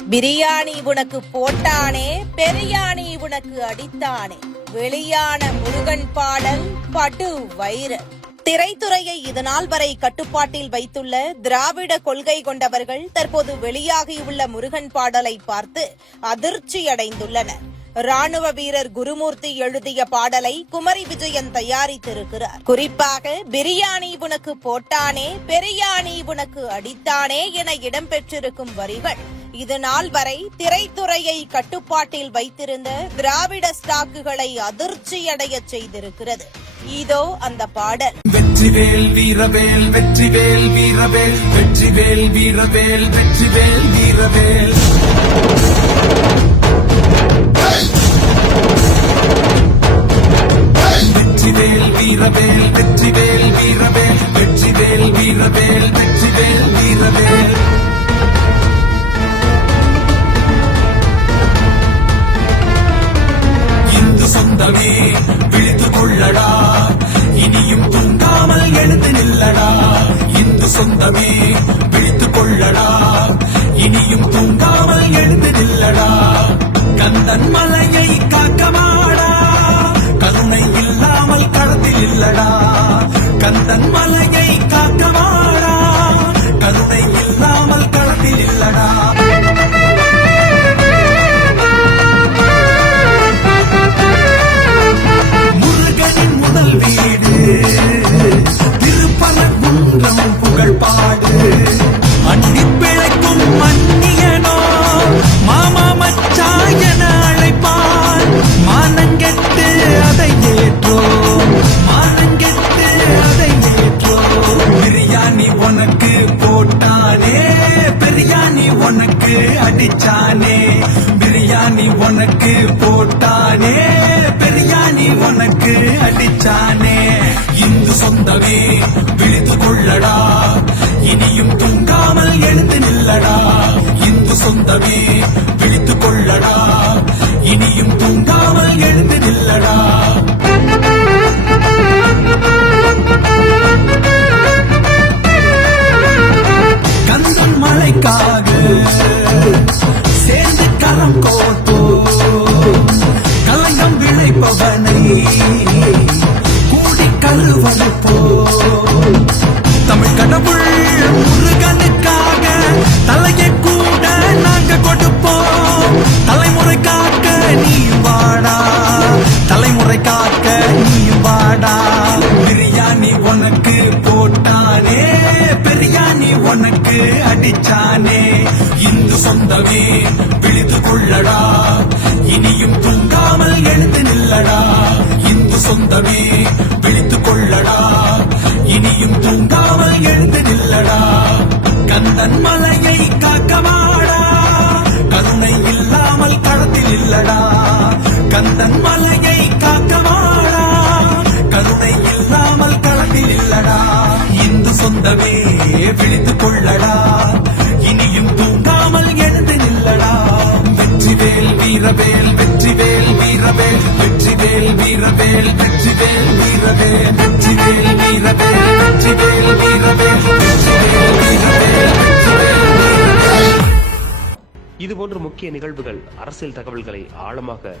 பிரியாணி உனக்கு போட்டானே, பெரியாணி உனக்கு அடித்தானே. வெளியான முருகன் பாடல் படு வைரல். திரைத்துறையை இதுநாள் வரை கட்டுப்பாட்டில் வைத்துள்ள திராவிட கொள்கை கொண்டவர்கள் தற்போது வெளியாகியுள்ள முருகன் பாடலை பார்த்து அதிர்ச்சியடைந்துள்ளனர். ராணுவ வீரர் குருமூர்த்தி எழுதிய பாடலை குமரி விஜயன் தயாரித்திருக்கிறார். குறிப்பாக பிரியாணி உனக்கு போட்டானே, பெரியாணி உனக்கு அடித்தானே என இடம்பெற்றிருக்கும் வரிகள் இதுநாள் வரை திரைத்துறையை கட்டுப்பாட்டில் வைத்திருந்த திராவிட ஸ்டாக்குகளை அதிர்ச்சியடைய செய்திருக்கிறது. இதோ அந்த பாடல். வெற்றிவேல் வீரவேல், வெற்றிவேல் வீரவேல், வெற்றிவேல் வீரவேல், வெற்றிவேல் வீரவேல். வெற்றிவேல் வீரவேல், வெற்றிவேல் வீரவேல், வெற்றிவேல் வீரவேல், வெற்றிவேல் வீரவேல். இந்து சொந்தமே விழித்துக் கொள்ளடா, இனியும் தூங்காமல் எழுந்து நில்லடா. இந்து சொந்தமே விழித்துக் கொள்ளடா, இனியும் தூங்காமல் எழுந்து நில்லடா. கந்தன் மலையை காக்கமாடா, கருணை இல்லாமல் களத்தில் இல்லடா. கந்தன் மலையை காக்கமாடா, கருணை இல்லாமல் களத்தில் இல்லடா. முருகனின் முதல் வீடு திருப்பரங்குன்றம் புகழ் பாடு. அண்டி பிழைக்கும் மன்னியனோ மாமா மச்சாயன அழைப்பான். மானங்கெட்டு அதை ஏற்றோம், மானங்கெட்டு அதை ஏற்றோம். பிரியாணி உனக்கு போட்டானே, பிரியாணி உனக்கு அடிச்சானே. பிரியாணி உனக்கு போட்டானே, பிரியாணி உனக்கு அடிச்சானே. இந்து சொந்தமே விழித்துக் கொள்ளடா, இனியும் தூங்காமல் எழுந்து நில்லடா. இந்து சொந்தமே விழித்துக் கொள்ளடா, இனியும் தூங்காமல் எழுந்து நில்லடா. கந்தன் மலைக்காக சேர்ந்து கரம் கோத்தோ, கலங்கம் விளைப்பவனை கூடி கருவறுப்போ. தமிழ் கடவுள் முருகனுக்காக தலையை கூட நாங்க கொடுப்போம். தலைமுறை காக்க நீயும் வாடா, தலைமுறை காக்க நீயும் வாடா. பிரியாணி உனக்கு போட்டானே, பிரியாணி உனக்கு அடிச்சானே. இந்து சொந்தமே விழித்துக் கொள்ளடா, இனியும் தூங்காமல் எழுந்து நில்லடா. இந்து சொந்தமே விழித்துக் கொள்ளடா, இனியும் தூங்காமல் எழுந்து நில்லடா. கந்தன் மலையை காக்கமாடா, கருணை இல்லாமல் களத்தில் இல்லடா. கந்தன் மலையை காக்கமாடா, கருணை இல்லாமல் களத்தில் இல்லடா. இந்து சொந்தமே விழித்துக் கொள்ளடா, இனியும் தூங்காமல் எழுந்து நில்லடா. வெற்றிவேல் வீரவேல், வெற்றிவேல் வீரவேல், வெற்றிவேல் வீரவேல், வெற்றிவேல் வீரவேல், வெற்றிவேல் வீரவேல், வெற்றிவேல் வீரவேல், வெற்றிவேல் வீரவேல், வெற்றிவேல் வீரவேல். இதுபோன்ற முக்கிய நிகழ்வுகள், அரசியல் தகவல்களை ஆழமாக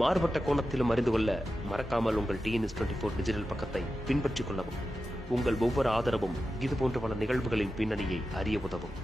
மாறுபட்ட கோணத்திலும் அறிந்து கொள்ள மறக்காமல் உங்கள் TNS24 டிஜிட்டல் பக்கத்தை பின்பற்றிக் கொள்ளவும். உங்கள் ஒவ்வொரு ஆதரவும் இதுபோன்ற பல நிகழ்வுகளின் பின்னணியை அறிய உதவும்.